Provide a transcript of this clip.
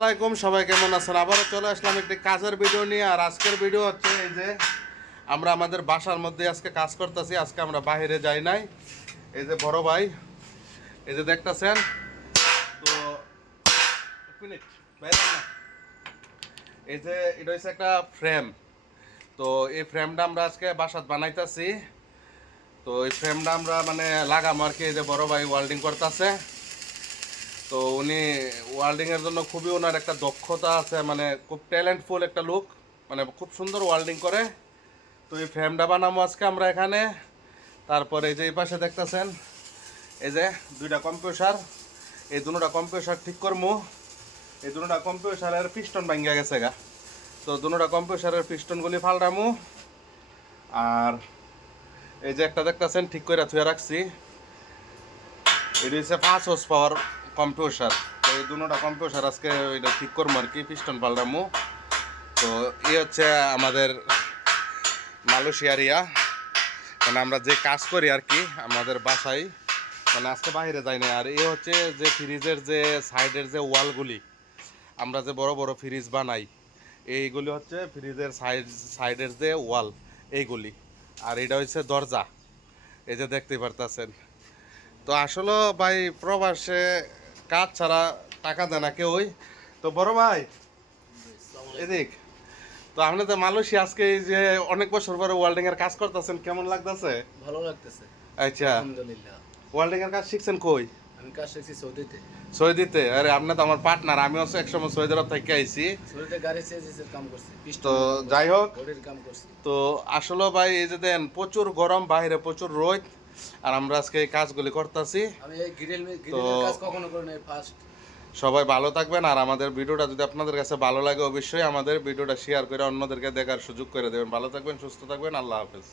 আসসালামাইকুম, সবাই কেমন আছেন? আবারও চলে আসলাম একটি কাজের ভিডিও নিয়ে। আর আজকের ভিডিও হচ্ছে এই যে আমরা আমাদের বাসার মধ্যে আজকে কাজ করতেছি। আজকে আমরা বাইরে যাই নাই। এই যে বড় ভাই, এই যে দেখতেছেন, তো এক মিনিট বাইরে না, এই যে এটা হচ্ছে একটা ফ্রেম। তো এই ফ্রেমটা আমরা আজকে বাসাত বানাইতেছি। তো এই ফ্রেমটা আমরা মানে লাগামো আর কি। এই যে বড় ভাই ওয়েল্ডিং করতেছে। তো উনি ওয়েল্ডিংয়ের জন্য খুবই ওনার একটা দক্ষতা আছে, মানে খুব ট্যালেন্টফুল একটা লোক, মানে খুব সুন্দর ওয়েল্ডিং করে। তো এই ফ্রেমটা বানাবো আজকে আমরা এখানে। তারপরে এই যে এই পাশে দেখতেছেন, এই যে দুইটা কম্প্রেসার, এই দুটোটা কম্প্রেসার ঠিক করবো। এই দুটোটা কম্প্রেসারের পিস্টন ভাঙ্গা গেছে গা, তো দুটোটা কম্প্রেসারের পিস্টনগুলি ফাল্টামু। আর এই যে একটা দেখতেছেন ঠিক করে থুয়ে রাখছি, এটি হচ্ছে 5 horse পাওয়ার কম্প্রেসার। তো এই দুটোটা কম্প্রেসার আজকে এটা ঠিক করবো আর কি, পিস্টন পাল্টামু। তো এই হচ্ছে আমাদের মালয়েশিয়ারিয়া, মানে আমরা যে কাজ করি আর কি আমাদের বাসায়, মানে আজকে বাইরে যাই না। আর এই হচ্ছে যে ফ্রিজের যে সাইডের যে ওয়ালগুলি, আমরা যে বড় বড় ফ্রিজ বানাই, এইগুলি হচ্ছে ফ্রিজের সাইডের যে ওয়াল এইগুলি। আর এটা হচ্ছে দরজা, এই যে দেখতে পারতেছেন। তো আসলে ভাই প্রবাসে কাজ ছাড়া টাকা দেয় না কেউই। তো বড় ভাই এদিক, তো আপনি তো মালয়েশিয়া আজকে এই যে অনেক বছর পরে ওয়েল্ডিং এর কাজ করতেছেন, কেমন লাগতেছে? ভালো লাগতেছে, আচ্ছা, আলহামদুলিল্লাহ। ওয়েল্ডিং এর কাজ শিখছেন কই? আমি কাজ শিখছি সৌদিতে। সৌদিতে? আরে আপনি তো আমার পার্টনার, আমি হচ্ছে একসময় সৌদি আরব থেকে আইছি। সৌদিতে গাড়ি চেঞ্জের কাম করছি, তো যাই হোক, বডির কাম করছি। তো আসলে ভাই এই যে দেন প্রচুর গরম, বাইরে প্রচুর রোদ, আর আমরা আজকে এই কাজগুলি করতেছি। আমি এই গ্রিলের কাজ কখনো করি নাই, ফার্স্ট। সবাই ভালো থাকবেন। আর আমাদের ভিডিওটা যদি আপনাদের কাছে ভালো লাগে, অবশ্যই আমাদের ভিডিওটা শেয়ার করে অন্যদেরকে দেখার সুযোগ করে দেবেন। ভালো থাকবেন, সুস্থ থাকবেন, আল্লাহ হাফেজ।